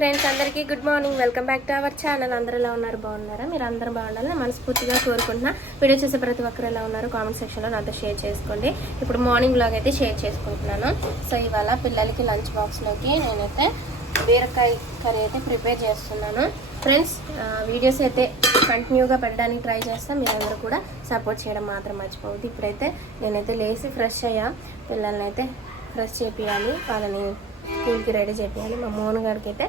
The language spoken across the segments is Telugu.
ఫ్రెండ్స్ అందరికీ good morning. Welcome back to our channel. అందరూ ఎలా ఉన్నారు? బాగున్నారా? మీరు అందరూ బాగుండాలని మనస్ఫూర్తిగా కోరుకుంటున్నా. వీడియో చూసే ప్రతి ఒక్కరు ఎలా ఉన్నారు? కామెంట్ సెక్షన్లో నాతో షేర్ చేసుకోండి. ఇప్పుడు మార్నింగ్ బ్లాగ్ అయితే షేర్ చేసుకుంటున్నాను. సో ఇవాళ పిల్లలకి లంచ్ బాక్స్లోకి నేనైతే బీరకాయ కర్రీ అయితే ప్రిపేర్ చేస్తున్నాను. ఫ్రెండ్స్ వీడియోస్ అయితే కంటిన్యూగా పెట్టడానికి ట్రై చేస్తాం. మీరందరూ కూడా సపోర్ట్ చేయడం మాత్రం మర్చిపోవద్దు. ఇప్పుడైతే నేనైతే లేచి ఫ్రెష్ అయ్యా. పిల్లల్ని అయితే ఫ్రెష్ చేపియాలి. వాళ్ళని స్కూల్కి రెడీ చేయాలి మా మోహన్ అయితే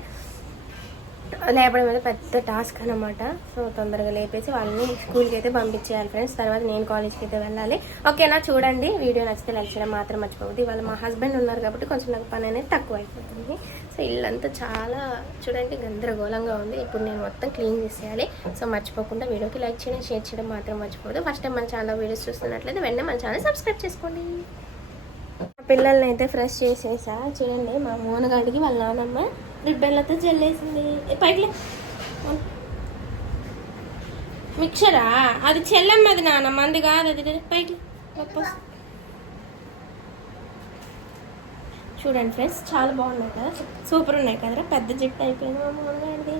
లేపడం అనేది పెద్ద టాస్క్ అనమాట సో తొందరగా లేపేసి వాళ్ళని స్కూల్కి అయితే పంపించేయాలి ఫ్రెండ్స్. తర్వాత నేను కాలేజ్కి అయితే వెళ్ళాలి. ఓకేనా? చూడండి. వీడియో నచ్చితే లైక్ చేయడం మాత్రం మర్చిపోవద్దు. ఇవాళ మా హస్బెండ్ ఉన్నారు కాబట్టి కొంచెం నాకు పని అనేది తక్కువ అయిపోతుంది సో ఇల్లంతా చాలా చూడండి గందరగోళంగా ఉంది. ఇప్పుడు నేను మొత్తం క్లీన్ చేసేయాలి. సో మర్చిపోకుండా వీడియోకి లైక్ చేయడం షేర్ చేయడం మాత్రం మర్చిపోవద్దు. ఫస్ట్ టైం మన ఛానల్ వీడియోస్ చూస్తున్నట్లయితే వెంటనే మన ఛానల్ సబ్స్క్రైబ్ చేసుకోండి. పిల్లల్ని అయితే ఫ్రెష్ చేసేసా. చూడండి మా మోనగాడికి వాళ్ళ నాన్నమ్మ రిబ్బెళ్ళతో చెల్లేసింది పైకి మిక్చరా? అది చెల్లమ్మది నాన్నమ్మ అంది కాదు అది పైకి చూడండి ఫ్రెండ్స్ చాలా బాగున్నాయి కదా. సూపర్ ఉన్నాయి కదరా. పెద్ద జిట్టు అయిపోయింది మా మోనగాడిది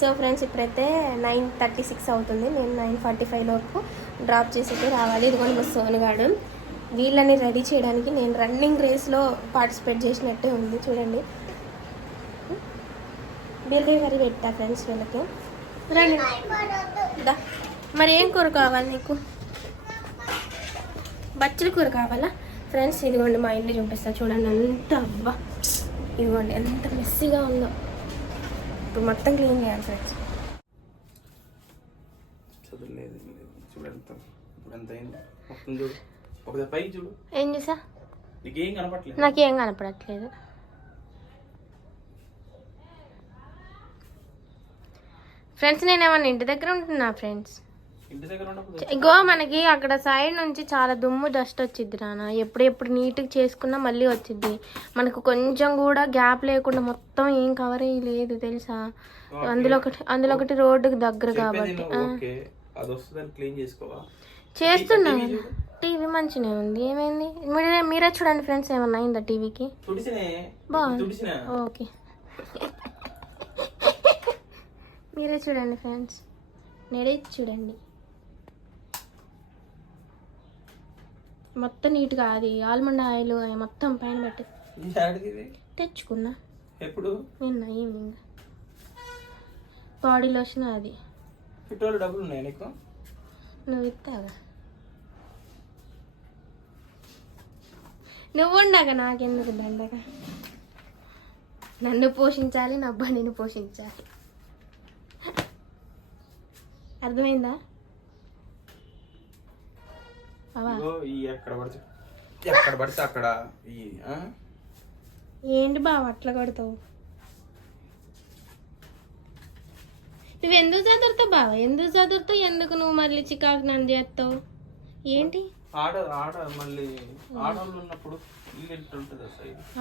సో ఫ్రెండ్స్ ఇప్పుడైతే నైన్ థర్టీ సిక్స్ అవుతుంది. నేను నైన్ ఫార్టీ ఫైవ్ లోపు డ్రాప్ చేసి రావాలి. ఇదిగోండి మా సోనుగాడు వీళ్ళని రెడీ చేయడానికి నేను రన్నింగ్ రేస్లో పార్టిసిపేట్ చేసినట్టే ఉంది. చూడండి. బీరకాయ కర్రీ పెట్టా ఫ్రెండ్స్ వీళ్ళకి. రండి. మరి ఏం కూర కావాలి నీకు? బచ్చల కూర కావాలా? ఫ్రెండ్స్ ఇదిగోండి మా ఇల్లు చూపిస్తా. చూడండి ఎంత అవ్వ ఇదిగోండి ఎంత మెస్సీగా ఉందో. ఇప్పుడు మొత్తం క్లీన్ చేయాలి ఫ్రెండ్స్. చూడండి ఇప్పుడు ఎంత అయింది? మొత్తం చూడు. ఒకసారి పైకి చూడు. ఏం చేసా నీకేం కనపట్లేదు నాకేం కనపడట్లేదు. ఫ్రెండ్స్ నేను ఏమన్నా ఇంటి దగ్గర ఉంటున్నా ఫ్రెండ్స్? ఇగో మనకి అక్కడ సైడ్ నుంచి చాలా దుమ్ము డస్ట్ వచ్చింది నాన్న. ఎప్పుడు ఎప్పుడు నీట్గా చేసుకున్నా మళ్ళీ వచ్చింది మనకు కొంచెం కూడా గ్యాప్ లేకుండా మొత్తం ఏం కవర్ లేదు తెలుసా? అందులో ఒకటి అందులో ఒకటి రోడ్డుకి దగ్గర కాబట్టి చేస్తున్నా. టీవీ మంచిగా ఉంది. ఏమైంది? మీరే మీరే చూడండి ఫ్రెండ్స్ ఏమన్నా అయిందా టీవీకి? బాగుంది. ఓకే. మీరే చూడండి ఫ్రెండ్స్. నేడే చూడండి. మొత్తం నీట్గా అది ఆల్మండ్ ఆయిల్ మొత్తం పైన పెట్టి తెచ్చుకున్నా. ఎప్పుడు? నిన్న ఈవినింగ్. బాడీ లోషన్ అది. డబ్బులు ఉన్నాయి నీకు? నువ్వు ఇస్తాగా నువ్వు ఉండగా నాకెందుకు దండగా? నన్ను పోషించాలి నా బండిని పోషించాలి. అర్థమైందా? ఎక్కడ పడితే అక్కడ? ఏంటి బావ అట్లా కొడతావు? నువ్వు ఎందుకు చదువుతావు బావ? ఎందుకు చదువుతావు? ఎందుకు నువ్వు మళ్ళీ చికాకు నన్ను చేస్తావు? ఏంటి? ఆడ ఆడ మళ్ళీ ఆడవాళ్ళు ఉన్నప్పుడు ఇల్లు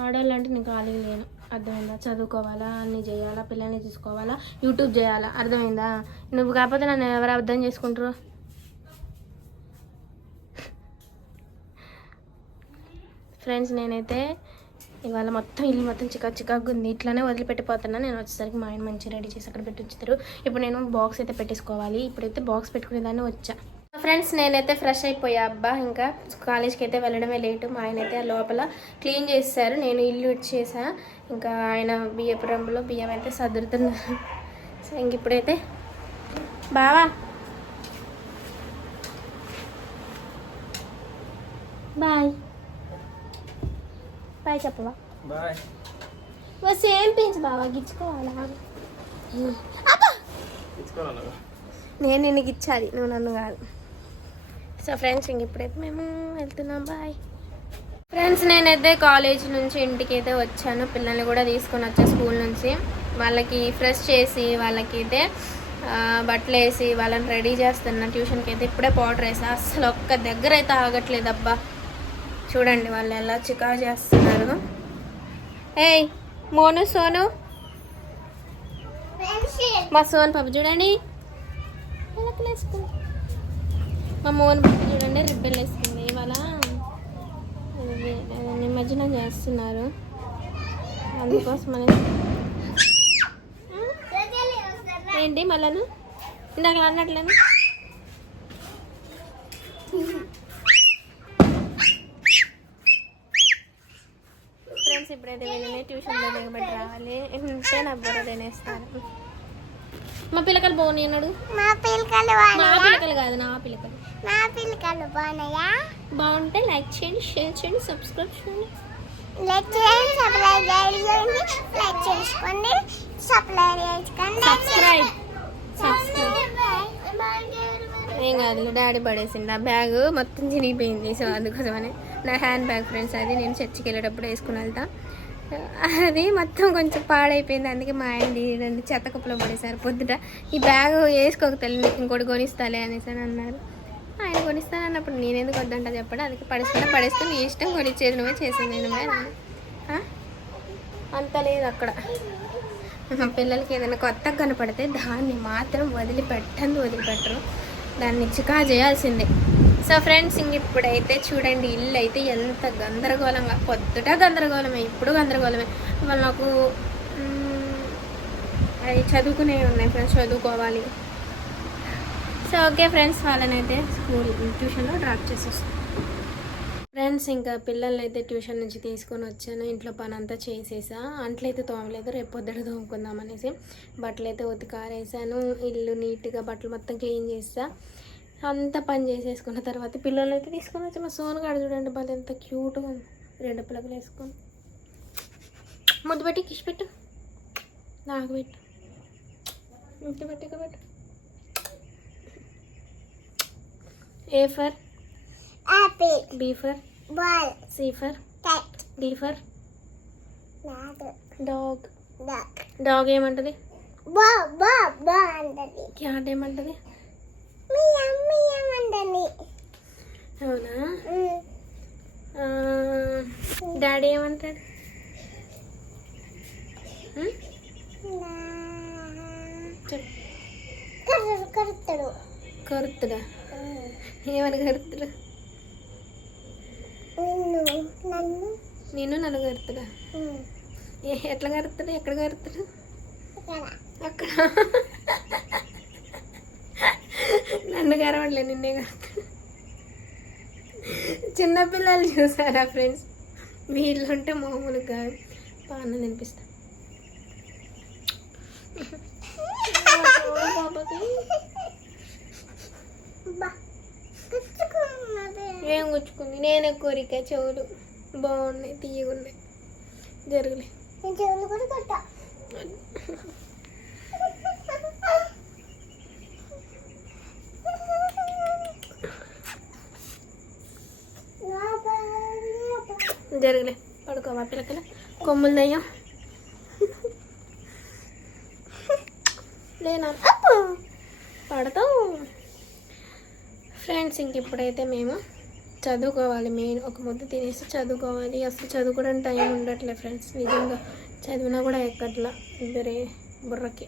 ఆడవాళ్ళు అంటే నేను ఖాళీ లేను. అర్థమైందా? చదువుకోవాలా? అన్ని చేయాలా? పిల్లల్ని చూసుకోవాలా? యూట్యూబ్ చేయాలా? అర్థమైందా? నువ్వు కాకపోతే నన్ను ఎవరు అర్థం చేసుకుంటారు? ఫ్రెండ్స్ నేనైతే ఇవాళ మొత్తం ఇల్లు మొత్తం చికాకు చికాకు ఉంది. ఇట్లానే వదిలిపెట్టిపోతున్నా. నేను వచ్చేసరికి మా ఆయన మంచిగా రెడీ చేసి అక్కడ పెట్టి ఉంచుతారు. ఇప్పుడు నేను బాక్స్ అయితే పెట్టేసుకోవాలి. ఇప్పుడైతే బాక్స్ పెట్టుకునేదాన్ని వచ్చా. ఫ్రెండ్స్ నేనైతే ఫ్రెష్ అయిపోయా. అబ్బా ఇంకా కాలేజ్కి అయితే వెళ్ళడమే లేటు మా ఆయన అయితే ఆ లోపల క్లీన్ చేస్తారు నేను ఇల్లు ఇచ్చేసా. ఇంకా ఆయన బియ్యపు రంగులో బియ్యం అయితే సదురుతున్నారు. సో ఇంక ఇప్పుడైతే బావా. బాయ్. బాయ్ చెప్పవా? బాయ్. ఏం పెంచు బావా గిచ్చుకోవాలా? నేను నిన్ను గిచ్చాలి. నువ్వు నన్ను కాదు. సో ఫ్రెండ్స్ ఇంక ఇప్పుడైతే మేము వెళ్తున్నాం. బాయ్ ఫ్రెండ్స్ నేనైతే కాలేజ్ నుంచి ఇంటికి అయితే వచ్చాను. పిల్లల్ని కూడా తీసుకొని వచ్చా స్కూల్ నుంచి. వాళ్ళకి ఫ్రెష్ చేసి వాళ్ళకి అయితే బట్టలు వేసి వాళ్ళని రెడీ చేస్తున్నా ట్యూషన్కి అయితే ఇప్పుడే పౌడర్ వేసా. అసలు ఒక్క దగ్గర అయితే ఆగట్లేదు అబ్బా. చూడండి వాళ్ళు ఎలా చికా చేస్తున్నారు. ఏయ్ మోను సోను. మా సోన్ పాప చూడండి. మా మోహన్ పాప చూడండి రిబ్బెల్ వేసుకుంది. ఇవాళ నిమజ్జనం చేస్తున్నారు. అందుకోసం ఏంటి మళ్ళాను ఇందాక అన్నట్లేను? ఫ్రెండ్స్ ఇప్పుడైతే వెళ్ళి ట్యూషన్లో దిగబడి రావాలి. ఉంటే నా బుర్ర తినేస్తారు. మా పిల్లకలు బాగున్నాయి అన్నాడు. మా పిల్లకలు మా పిల్లకలు కాదు నా పిల్లకలు మా పిల్లకలు బాగున్నాయా? బాగుంటే లైక్ చేయండి షేర్ చేయండి సబ్స్క్రైబ్ చేయండి. లైక్ చేయండి సబ్స్క్రైబ్ చేయండి లైక్ చేసుకోండి సబ్స్క్రైబ్ చేసుకోండి. సబ్స్క్రైబ్. ఏం కాదు డాడీ పడేసింది ఆ బ్యాగ్ మొత్తం చినిగిపోయింది సో అందుకోసమని నా హ్యాండ్ బ్యాగ్ ఫ్రెండ్స్ అది నేను చర్చికి వెళ్ళేటప్పుడు వేసుకుని వెళ్తా. అది మొత్తం కొంచెం పాడైపోయింది. అందుకే మా ఆయన తీయడండి చెత్త కుప్పలో పడేశారు. పొద్దుట ఈ బ్యాగ్ వేసుకోక తెలియదు ఇంకోటి కొనిస్తాలే అనేసి అని అన్నారు. ఆయన కొనిస్తాను అన్నప్పుడు నేను ఎందుకు వద్దంట చెప్పడం? అందుకే పడేసుకుంటే పడేసుకుని నీ ఇష్టం కొనిచ్చేది నువ్వే చేసింది నేను అంత లేదు అక్కడ. పిల్లలకి ఏదైనా కొత్తగా కనపడితే దాన్ని మాత్రం వదిలిపెట్టండి వదిలిపెట్టరు. దాన్ని చికా చేయాల్సిందే. సో ఫ్రెండ్స్ ఇంక ఇప్పుడైతే చూడండి ఇల్లు అయితే ఎంత గందరగోళంగా పొద్దుట గందరగోళమే ఇప్పుడు గందరగోళమే. వాళ్ళు నాకు అది చదువుకునే ఉన్నాయి ఫ్రెండ్స్ చదువుకోవాలి. సో ఓకే ఫ్రెండ్స్ వాళ్ళని అయితే స్కూల్ ట్యూషన్లో డ్రాప్ చేసేస్తాను ఫ్రెండ్స్ ఇంకా పిల్లల్ని అయితే ట్యూషన్ నుంచి తీసుకొని వచ్చాను ఇంట్లో పని అంతా చేసేసా. అంట్లయితే తోమలేదు రేపు పొద్దుట తోముకుందాం అనేసి బట్టలు అయితే ఉతికారేసాను ఇల్లు నీట్గా బట్టలు మొత్తం క్లీన్ చేసా అంతా పని చేసేసుకున్న తర్వాత పిల్లలు అయితే తీసుకొని వచ్చి మా సోనుగాడు చూడండి బాగా ఎంత క్యూట్గా ఉంది. రెండు పిల్లలు వేసుకొని. ముద్దు పెట్టి కిష్ పెట్టు. నాకు పెట్టు. ముద్దు పెట్టి పెట్టు. A for? Apple. B for? Ball. C for? Cat. D for? Dog. Duck dog ఏమంటది? బా బా బా అంటది. క్యాట్ ఏమంటది? అవునా. డాడీ ఏమంటాడు? కరుతాడు కరుతుడా ఏమని కరుతుడా నేను నన్ను. కరుతుడా ఎట్లా కరుతుడు ఎక్కడ కరుతుడు అక్కడ. నన్ను కరవట్లే నిన్నే కరుతుడు చిన్నపిల్లలు చూసారా ఫ్రెండ్స్ వీళ్ళు ఉంటే మామూలుగా పాన తినిపిస్తా. ఏం గుచ్చుకుంది? నేనే కోరిక చెవులు బాగున్నాయి తీయగున్నాయి. జరుగులే. చెవులు కూడా కొట్టా. జరుగులే పడుకోవా పిల్లకల కొమ్ములు దయ్యం లేనా పడతాం ఫ్రెండ్స్ ఇంక ఇప్పుడైతే మేము చదువుకోవాలి మెయిన్ ఒక ముద్ద తినేసి చదువుకోవాలి అసలు చదువుకోవడానికి టైం ఉండట్లే ఫ్రెండ్స్ నిజంగా చదివినా కూడా ఎక్కట్లా బరే బుర్రకి